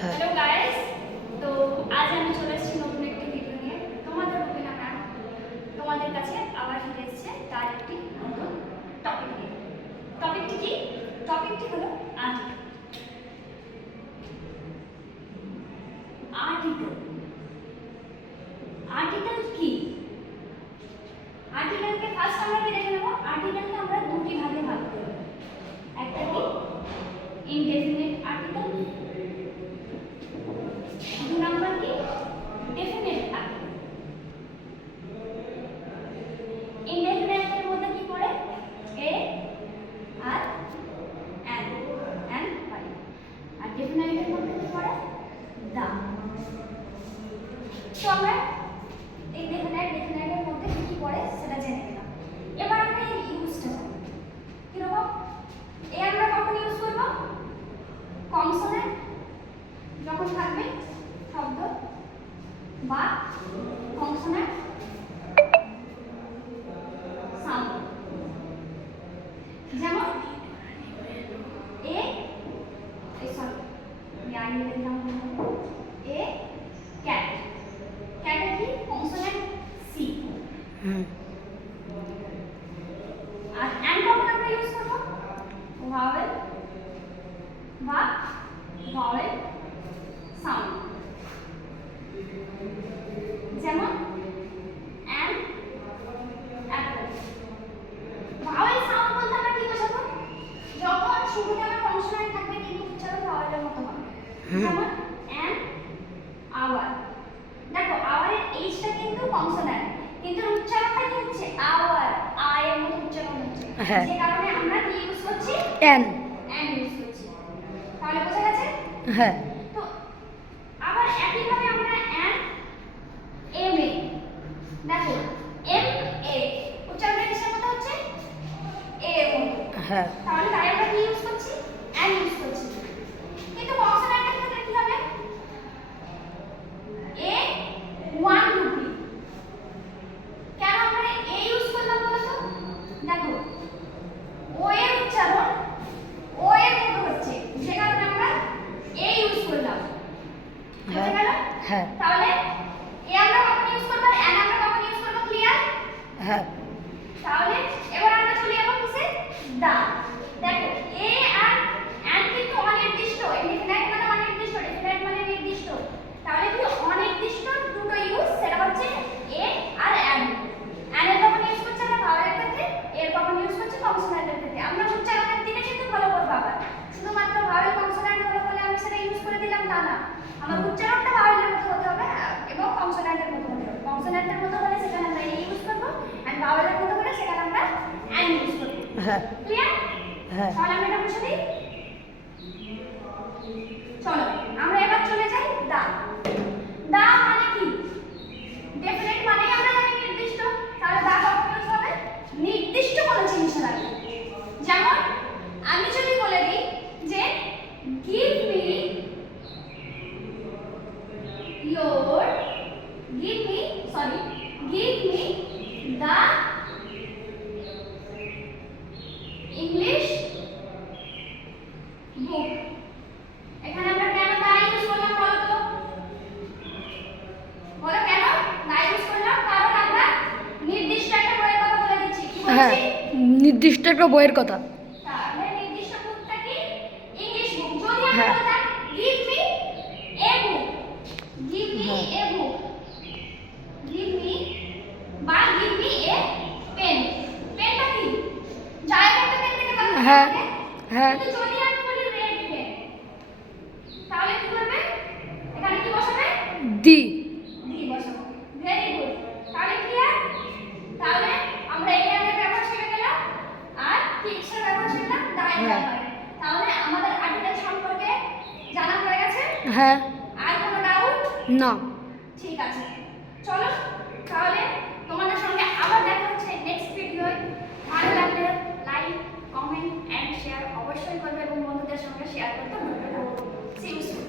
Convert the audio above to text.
Hello guys, তো আজ আমি চলে এসেছি নতুন একটি ভিডিও নিয়ে। তোমাদের রুবিনা ম্যাম তোমাদের কাছে আবার ফিরে এসেছে তার একটি নতুন টপিক নিয়ে। টপিকটি কি? টপিকটি হলো আর্টিকেল। আর্টিকেল আর্টিকেল কি? আর্টিকেলকে ফার্স্ট আমরা কি দেখে নেব। আর্টিকেলকে আমরা দুটি ভাগে ভাগ করব। একটা কি ইনডেফিনিট আর্টিকেল, দু নাম্বার কি ডেফিনিট আর্টিকেল। ইনডেফিনিটের মধ্যে কি পড়ে? এ আর এন পাই। আর ডেফিনিটের মধ্যে কি পড়ে? দা। তো আমরা এই ডেফিনিটের মধ্যে কি কি পড়ে সেটা জেনে নিলাম। এবার আমরা এই ইউজটা জানি। কিরকম? এ আমরা কখন ইউজ করব? কনসোনেন্ট যখন থাকবে শব্দ বা কনসোনেন্ট সাউন্ড, যেমন এ এ ক্যাট। ক্যাটের কি কনসোনেন্ট সি। আর এন্ড কখন আমরা ইউজ করব? ভাওয়েল বা ভাওয়েল সাউন্ড, যেমন অ্যান অ্যাপল। ভাওয়েল সাউন্ড বলতে আমরা কি বোঝাবো? যখন শুরুতে আমার কনসোনেন্ট থাকবে কিন্তু উচ্চারণ ভাওয়েলের মতো হবে, যেমন অ্যান আওয়ার। দেখো আওয়ারের এইচটা কিন্তু কনসোনেন্ট, কিন্তু উচ্চারণটা কি হচ্ছে? আওয়ার, এর মতো উচ্চারণ হচ্ছে, যে কারণে আমরা কি ইউজ করছি? অ্যান ইউজ করছি। তাহলে বোঝা গেছে? হ্যাঁ। তো আবার একইভাবে আমরা অ্যান এম এ, দেখো এম এ উচ্চারণটা কিসের মতো হচ্ছে? এ এর মতো। হ্যাঁ। তাহলে তাই আমরা কি ইউজ করছি? অ্যান ইউজ করছি। কিন্তু কনসোনেন্টের ক্ষেত্রে কি হবে? এ 1 রুপি। কেন আমরা এ ইউজ করলাম বলো তো? দেখো ও এর উচ্চারণ ও এর মতো হচ্ছে, যে কারণে আমরা এ ইউজ করলাম। বুঝে গেল? হ্যাঁ। তাহলে এ আমরা কখন ইউজ করব আর এন আমরা কখন ইউজ করব? ক্লিয়ার? হ্যাঁ। তাহলে এবার আমরা চলে যাব কিসে? দা। দেখো এ আর এন কিন্তু অনির্দিষ্ট, ইনডিফিনাইট মানে অনির্দিষ্ট, ডেফিনাইট মানে নির্দিষ্ট। তাহলে কি অনির্দিষ্ট দুটো ইউজ, সেটা হচ্ছে এ আর এন। এন এর কখন ইউজ করছে আমরা ভাওয়েলের ক্ষেত্রে, এর কখন ইউজ করছে কনসোনেন্টের ক্ষেত্রে। আমরা উচ্চারণের দিকে কিন্তু ভালো করব। আবার শুধুমাত্র ভাওয়েল কনসোনেন্ট হলো বলে আমি সেটা ইউজ করে দিলাম তা না, আমার উচ্চারণটা ভাওয়েলের মতো হতে হবে এবং কনসোনেন্টের মতো হতে হবে। কনসোনেন্টের মতো হলে সেখানে আমরা এ ইউজ করব, এন্ড ভাওয়েলের মতো হলে সেখানে আমরা এন ইউজ করব। হ্যাঁ। ক্লিয়ার? হ্যাঁ। তাহলে আমরা এটা বুঝে দিই। চলো আমরা এবার চলে যাই দা। দা মানে কি? ডেফিনিট মানে আমরা জানি নির্দিষ্ট। তাহলে দা কখন ইউজ হবে? নির্দিষ্ট কোনো জিনিসের আগে। যেমন আমি যদি বলে দিই যে give me the English book। এখানে আমরা কেন দা ইউজ করলাম বলো তো? বলো কেন দা ইউজ করলাম? কারণ আমরা নির্দিষ্ট একটা বইয়ের কথা বলে দিচ্ছি। কি হ্যাঁ, বলছি? নির্দিষ্ট একটা বইয়ের কথা। তাহলে নির্দিষ্ট বুকটা কি? English book. যদি আমরা হ্যাঁ। বলতাম give me a book, give me a book, give me বা give me a pen। পেনটা কি? যাই একটা পেন থেকে বানানো হ্যাঁ। থাকে। হ্যাঁ। কিন্তু যদি আমি বলি রেড পেন, তাহলে কি করবে? এখানে কি বসাবে? দি। দি বসাবো। Very good. তাহলে ক্লিয়ার? তাহলে আমরা এই এর ব্যবহার শিখে গেলাম আর ফিক্স এর ব্যবহার শিখলাম, দা এর হ্যাঁ। ব্যবহার। তাহলে আমাদের আর্টিকেল সম্পর্কে জানা হয়ে গেছে। হ্যাঁ। আর কোনো ডাউট? না। ঠিক আছে, চলো তাহলে তোমাদের সঙ্গে আবার দেখা হচ্ছে নেক্সট ভিডিওয়। ভালো লাগলে লাইক, কমেন্ট এন্ড শেয়ার অবশ্যই করবে এবং বন্ধুদের সঙ্গে শেয়ার করতে ভুলবে না। See you soon.